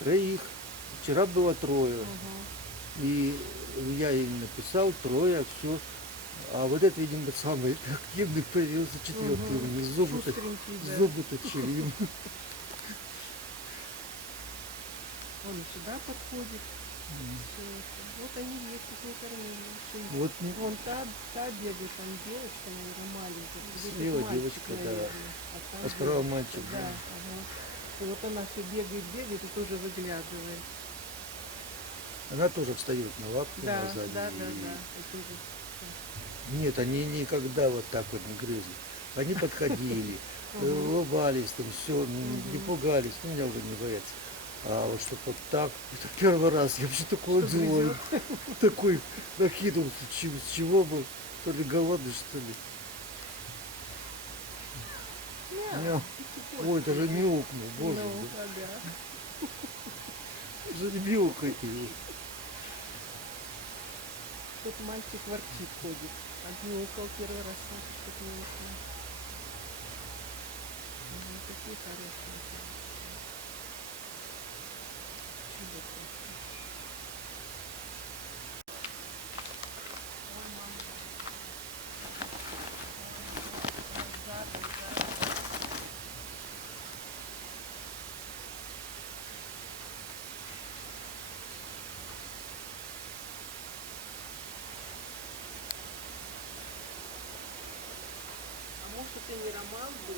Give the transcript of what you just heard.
Троих. Вчера было трое. И я им написал трое, все. А вот это, видимо, самый активный появился четвертый. У них зубы-то точили ему. Он и сюда подходит. Вот они есть, их не кормили. Вот Вон та бегает, там девочка, наверное, маленькая. слева Мальчик, девочка, да. наверное. А справа мальчик, Да, да. ага. И вот она все бегает и тоже выглядывает. Она тоже встает на лапки, Да, на задние. да. И тоже. Нет, они никогда вот так вот не грызли. Они подходили, улыбались, там все, не пугались, ну меня уже не боятся. А вот что вот так, это первый раз, я вообще такое делаю, такой накидывался, с чего был, то ли голодный, что ли. Мяу. Ой, даже мяукнул, боже Ну, мой, ага. даже мяукает его. Тут мальчик ворчит ходит. Отмяукал первый раз, что-то мяукнул. Такие хорошие. Чудо просто. А может это не роман был?